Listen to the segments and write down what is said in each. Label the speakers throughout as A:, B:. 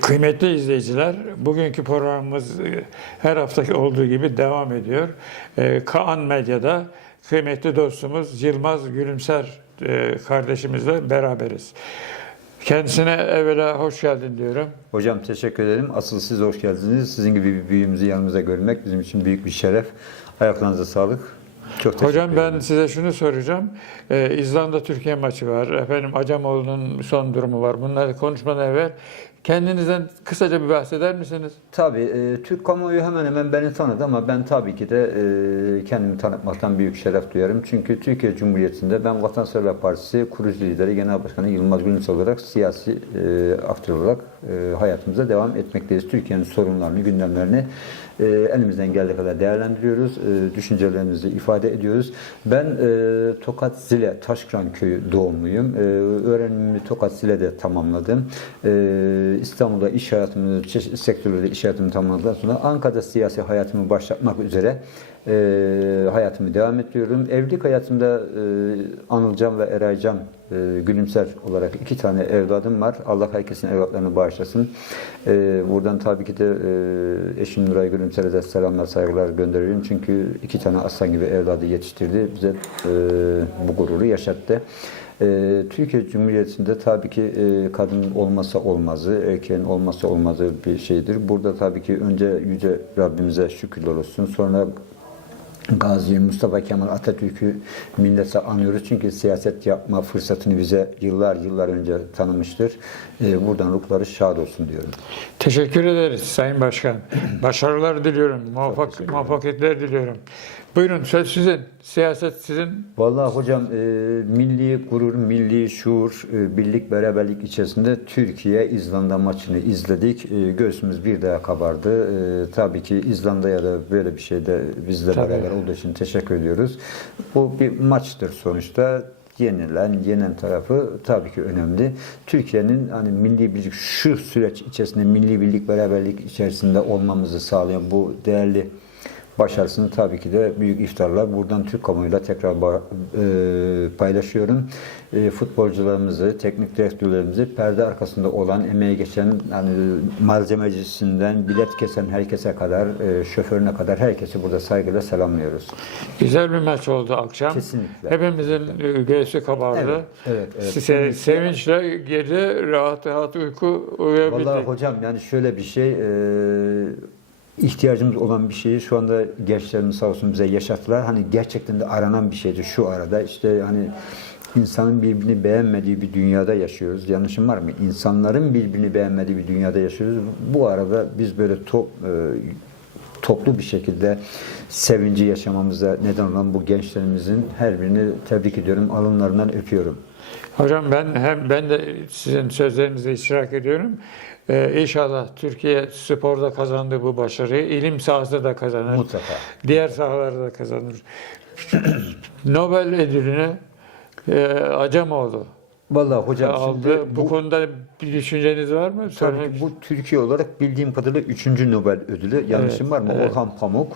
A: Kıymetli izleyiciler, bugünkü programımız e, her haftaki olduğu gibi devam ediyor. E, Kaan Medya'da kıymetli dostumuz Yılmaz Gülümser e, kardeşimizle beraberiz. Kendisine evvela hoş geldin diyorum.
B: Hocam teşekkür ederim. Asıl siz hoş geldiniz. Sizin gibi bir büyüğümüzü yanımıza görmek bizim için büyük bir şeref. Ayaklarınıza sağlık. Çok teşekkür
A: Hocam
B: ederim.
A: ben size şunu soracağım. Ee, İzlanda Türkiye maçı var. Efendim Acemoğlu'nun son durumu var. Bunları konuşmadan evvel kendinizden kısaca bir bahseder misiniz?
B: Tabii e, Türk kamuoyu hemen hemen beni tanıdı ama ben tabii ki de e, kendimi tanıtmaktan büyük şeref duyarım. Çünkü Türkiye Cumhuriyeti'nde ben Vatansever Partisi kurucu lideri Genel Başkanı Yılmaz Gülünç olarak siyasi e, aktör olarak e, hayatımıza devam etmekteyiz. Türkiye'nin sorunlarını, gündemlerini e, elimizden geldiği kadar değerlendiriyoruz. E, düşüncelerimizi ifade ediyoruz. Ben e, Tokat Zile Taşkıran Köyü doğumluyum. E, öğrenimimi Tokat Zile'de tamamladım. İstanbul'da iş hayatımı, çeşitli sektörlerde iş hayatımı tamamladıktan sonra Ankara'da siyasi hayatımı başlatmak üzere e, hayatımı devam ettiriyorum. Evlilik hayatımda e, Anılcan ve Eraycan e, Gülümser olarak iki tane evladım var. Allah herkesin evlatlarını bağışlasın. E, buradan tabii ki de e, eşim Nuray Gülümser'e de selamlar, saygılar gönderiyorum. Çünkü iki tane aslan gibi evladı yetiştirdi. Bize e, bu gururu yaşattı. Ee, Türkiye Cumhuriyeti'nde tabii ki e, kadının olmasa olmazı, erkeğin olmasa olmazı bir şeydir. Burada tabii ki önce Yüce Rabbimize şükürler olsun. Sonra Gazi Mustafa Kemal Atatürk'ü millete anıyoruz. Çünkü siyaset yapma fırsatını bize yıllar yıllar önce tanımıştır. Ee, buradan ruhları şad olsun diyorum.
A: Teşekkür ederiz Sayın Başkan. Başarılar diliyorum. Muvaffak, muvaffakiyetler diliyorum. Buyurun söz sizin. Siyaset sizin.
B: Vallahi hocam e, milli gurur, milli şuur, e, birlik, beraberlik içerisinde Türkiye İzlanda maçını izledik. E, göğsümüz bir daha kabardı. E, tabii ki İzlanda'ya da böyle bir şeyde bizle
A: Tabii.
B: beraber olduğu için teşekkür ediyoruz. Bu bir maçtır sonuçta. Yenilen, yenen tarafı tabii ki önemli. Türkiye'nin hani milli birlik şu süreç içerisinde milli birlik, beraberlik içerisinde olmamızı sağlayan bu değerli başarısını tabii ki de büyük iftarlar buradan Türk kamuoyuyla tekrar e, paylaşıyorum. E, futbolcularımızı, teknik direktörlerimizi perde arkasında olan, emeği geçen hani malzemecisinden bilet kesen herkese kadar, e, şoförüne kadar herkesi burada saygıyla selamlıyoruz.
A: Güzel bir maç oldu akşam.
B: Kesinlikle.
A: Hepimizin e, göğsü kabardı.
B: Evet, evet, evet.
A: Se- sevinçle gece rahat rahat uyku uyuyabildik.
B: Vallahi hocam yani şöyle bir şey e, ihtiyacımız olan bir şeyi şu anda gençlerimiz sağ olsun bize yaşattılar. Hani gerçekten de aranan bir şeydi şu arada. İşte hani insanın birbirini beğenmediği bir dünyada yaşıyoruz. Yanlışım var mı? İnsanların birbirini beğenmediği bir dünyada yaşıyoruz. Bu arada biz böyle top, e, toplu bir şekilde sevinci yaşamamıza neden olan bu gençlerimizin her birini tebrik ediyorum. Alınlarından öpüyorum.
A: Hocam ben hem ben de sizin sözlerinize iştirak ediyorum. Ee, inşallah Türkiye sporda kazandığı bu başarıyı ilim sahasında da kazanır.
B: Mutlaka.
A: Diğer sahalarda da kazanır. Nobel ödülünü e, Acemoğlu
B: Vallahi hocam
A: aldı.
B: şimdi
A: Bu, konuda bir düşünceniz var mı?
B: Tabii
A: Söylemek-
B: ki bu Türkiye olarak bildiğim kadarıyla 3. Nobel ödülü. Yanlışım
A: Evet,
B: var mı?
A: evet.
B: Orhan Pamuk,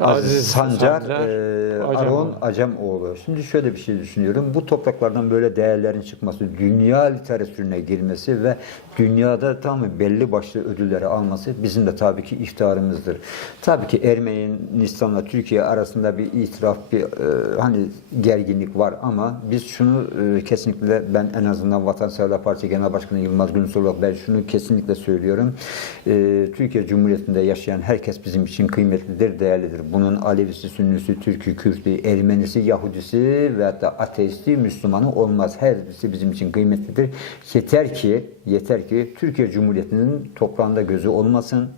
A: Aziz
B: Aziz Sancar,
A: Sancar,
B: e. Aron Acemoğlu. Şimdi şöyle bir şey düşünüyorum. Bu topraklardan böyle değerlerin çıkması, dünya literatürüne girmesi ve dünyada tam belli başlı ödülleri alması bizim de tabii ki iftiharımızdır. Tabii ki Ermenistan'la Türkiye arasında bir itiraf, bir e, hani gerginlik var ama biz şunu e, kesinlikle ben en azından Vatanseverler Partisi Genel Başkanı Yılmaz Günsoy olarak ben şunu kesinlikle söylüyorum. E, Türkiye Cumhuriyeti'nde yaşayan herkes bizim için kıymetlidir, değerlidir. Bunun Alevisi, Sünnisi, Türkü, Kürtü, Ermenisi, Yahudisi ve hatta ateisti, Müslümanı olmaz. Her birisi bizim için kıymetlidir. Yeter ki, yeter ki Türkiye Cumhuriyeti'nin toprağında gözü olmasın.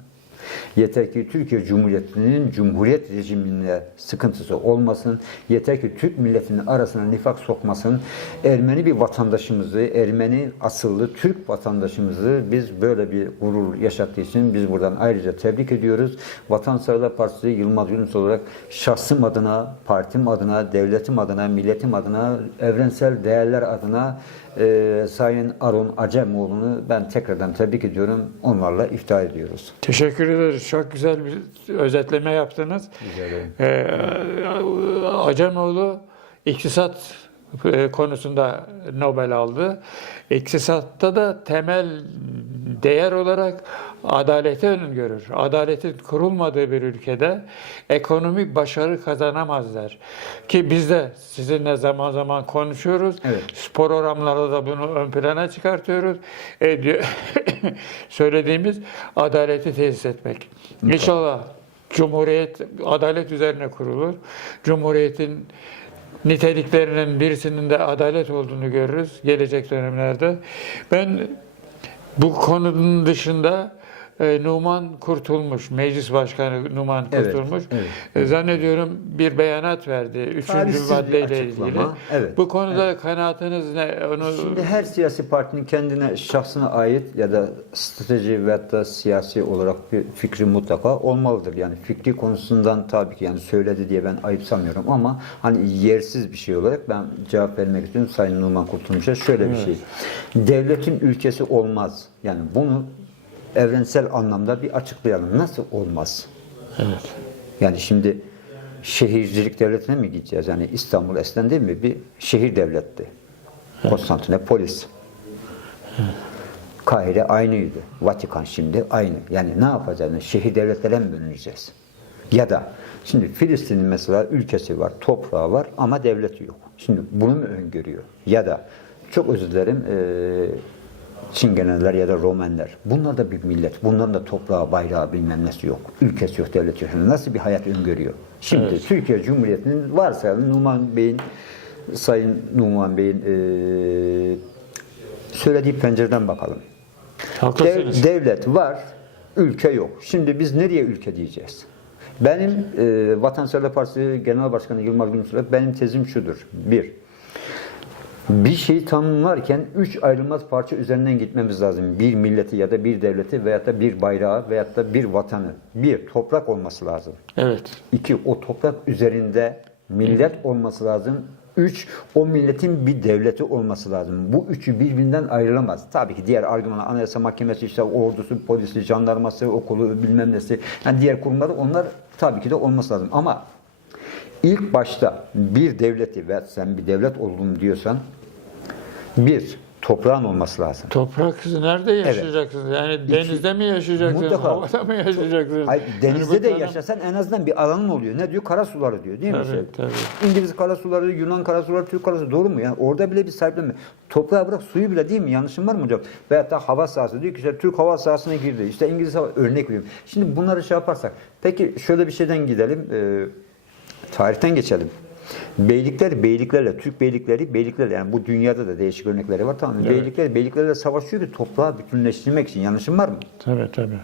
B: Yeter ki Türkiye Cumhuriyeti'nin cumhuriyet rejimine sıkıntısı olmasın. Yeter ki Türk milletinin arasına nifak sokmasın. Ermeni bir vatandaşımızı, Ermeni asıllı Türk vatandaşımızı biz böyle bir gurur yaşattığı için biz buradan ayrıca tebrik ediyoruz. Vatanseverler Partisi Yılmaz Yunus olarak şahsım adına, partim adına, devletim adına, milletim adına, evrensel değerler adına e, Sayın Aron Acemoğlu'nu ben tekrardan tebrik ediyorum. Onlarla iftihar ediyoruz.
A: Teşekkür ederiz. Çok güzel bir özetleme yaptınız. Ee, Acemoğlu iktisat konusunda Nobel aldı. İktisatta da temel değer olarak adaleti öngörür. Adaletin kurulmadığı bir ülkede ekonomik başarı kazanamazlar. Ki biz de sizinle zaman zaman konuşuyoruz.
B: Evet.
A: Spor oranlarda da bunu ön plana çıkartıyoruz. E, diyor- söylediğimiz adaleti tesis etmek. İnşallah Cumhuriyet adalet üzerine kurulur. Cumhuriyetin niteliklerinin birisinin de adalet olduğunu görürüz gelecek dönemlerde. Ben bu konunun dışında e, Numan Kurtulmuş, Meclis Başkanı Numan
B: Evet,
A: Kurtulmuş
B: evet.
A: e, zannediyorum bir beyanat verdi. Üçüncü maddeyle ilgili.
B: evet,
A: Bu konuda kanaatiniz ne? Onu
B: Şimdi her siyasi partinin kendine şahsına ait ya da strateji veyahut da siyasi olarak bir fikri mutlaka olmalıdır. Yani fikri konusundan tabii ki yani söyledi diye ben ayıp sanmıyorum ama hani yersiz bir şey olarak ben cevap vermek istiyorum Sayın Numan Kurtulmuş'a şöyle bir şey. Devletin ülkesi olmaz. Yani bunu evrensel anlamda bir açıklayalım. Nasıl olmaz?
A: evet.
B: Yani şimdi şehircilik devletine mi gideceğiz? Yani İstanbul eskiden değil mi? Bir şehir devletti. Konstantinopolis. Kahire aynıydı. Vatikan şimdi aynı. Yani ne yapacağız? Yani şehir devletlere mi bölüneceğiz? Ya da şimdi Filistin'in mesela ülkesi var, toprağı var ama devleti yok. Şimdi bunu mu öngörüyor? Ya da çok özür dilerim Çingeneler ya da Romenler. Bunlar da bir millet. Bunların da toprağı, bayrağı bilmem nesi yok. Ülkesi yok, devleti yok. Nasıl bir hayat öngörüyor? Şimdi
A: Evet.
B: Türkiye Cumhuriyeti'nin varsayalım Numan Bey'in Sayın Numan Bey'in eee söylediği pencereden bakalım. Dev- devlet var, ülke yok. Şimdi biz nereye ülke diyeceğiz? Benim e, Vatansever Partisi Genel Başkanı Yılmaz Günsoy, benim tezim şudur. Bir, bir şeyi tanımlarken üç ayrılmaz parça üzerinden gitmemiz lazım. Bir milleti ya da bir devleti veyahut da bir bayrağı veyahut da bir vatanı. Bir, toprak olması lazım.
A: Evet.
B: İki, o toprak üzerinde millet olması lazım. Üç, o milletin bir devleti olması lazım. Bu üçü birbirinden ayrılamaz. Tabii ki diğer argümanlar, anayasa mahkemesi, işte ordusu, polisi, jandarması, okulu, bilmem nesi, yani diğer kurumları onlar tabii ki de olması lazım. Ama ilk başta bir devleti ve sen bir devlet olduğunu diyorsan, bir, toprağın olması lazım.
A: Toprak nerede yaşayacaksınız? Yani denizde mi yaşayacaksınız?
B: Mutlaka.
A: Havada mı yaşayacaksınız?
B: Hayır,
A: Yani
B: denizde
A: bu
B: de yaşasan en azından bir alanın oluyor. Ne diyor? Karasuları diyor değil mi?
A: Tabii,
B: Şey,
A: tabii.
B: İngiliz karasuları, Yunan karasuları, Türk karasuları doğru mu? Yani orada bile bir sahiplenme. Toprağı bırak suyu bile değil mi? Yanlışım var mı hocam? Veyahut da hava sahası diyor ki işte Türk hava sahasına girdi. İşte İngiliz hava örnek veriyorum. Şimdi bunları şey yaparsak. Peki şöyle bir şeyden gidelim. Ee, tarihten geçelim. Beylikler beyliklerle, Türk beylikleri beyliklerle yani bu dünyada da değişik örnekleri var tamam mı?
A: Evet.
B: Beylikler beyliklerle savaşıyor ki toprağı bütünleştirmek için. Yanlışım var mı?
A: Tabii tabii.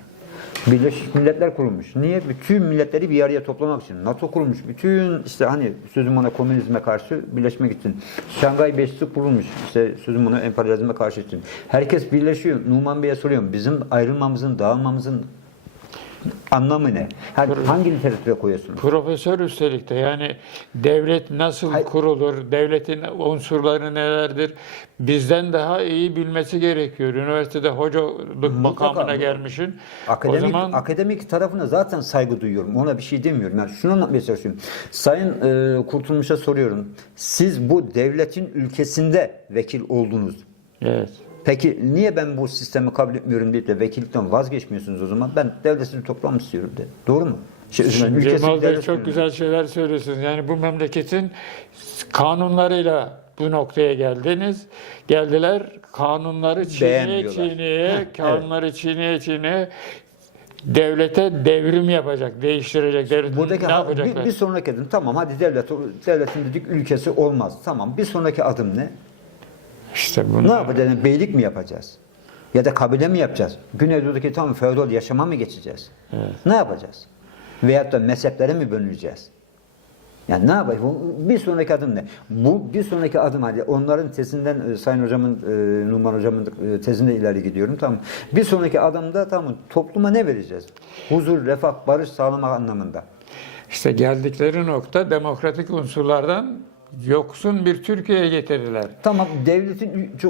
B: Birleşmiş Milletler kurulmuş. Niye? Bütün milletleri bir araya toplamak için. NATO kurulmuş. Bütün işte hani sözüm ona komünizme karşı birleşmek için. Şangay Beşlisi kurulmuş. İşte sözüm ona emperyalizme karşı için. Herkes birleşiyor. Numan Bey'e soruyorum. Bizim ayrılmamızın, dağılmamızın anlamı ne? Yani hangi literatüre koyuyorsunuz?
A: Profesör üstelik de yani devlet nasıl
B: Hayır.
A: kurulur, devletin unsurları nelerdir bizden daha iyi bilmesi gerekiyor. Üniversitede hocalık makamına gelmişin.
B: Akademik,
A: o zaman
B: akademik tarafına zaten saygı duyuyorum. Ona bir şey demiyorum. Yani şunu anlatmaya çalışıyorum. Sayın e, Kurtulmuş'a soruyorum. Siz bu devletin ülkesinde vekil oldunuz.
A: evet.
B: Peki niye ben bu sistemi kabul etmiyorum deyip de vekillikten vazgeçmiyorsunuz o zaman? Ben devletsiz toprağımı istiyorum de. Doğru mu? Şey,
A: Şimdi Cemal Bey çok güzel şeyler söylüyorsunuz. Yani bu memleketin kanunlarıyla bu noktaya geldiniz. Geldiler kanunları çiğneye çiğneye, kanunları çiğneye çiğneye devlete devrim yapacak, değiştirecek. Devlet,
B: Buradaki
A: ne yapacaklar?
B: bir, bir sonraki adım tamam hadi devlet devletin dedik ülkesi olmaz. Tamam bir sonraki adım ne?
A: İşte
B: Ne
A: bunu
B: yapacağız? Yani beylik mi yapacağız? Ya da kabile mi yapacağız? Güneydoğu'daki tam feodal yaşama mı geçeceğiz? Ne yapacağız? Veyahut da mezheplere mi bölüneceğiz? Yani ne yapacağız? Bu- Bir sonraki adım ne? Bu bir sonraki adım hadi onların tezinden e, Sayın Hocamın, e, Numan Hocamın e, tezinde ileri gidiyorum. Tamam. Bir sonraki adımda tamam topluma ne vereceğiz? Huzur, refah, barış sağlamak anlamında.
A: işte geldikleri nokta demokratik unsurlardan yoksun bir Türkiye'ye getirdiler.
B: Tamam devletin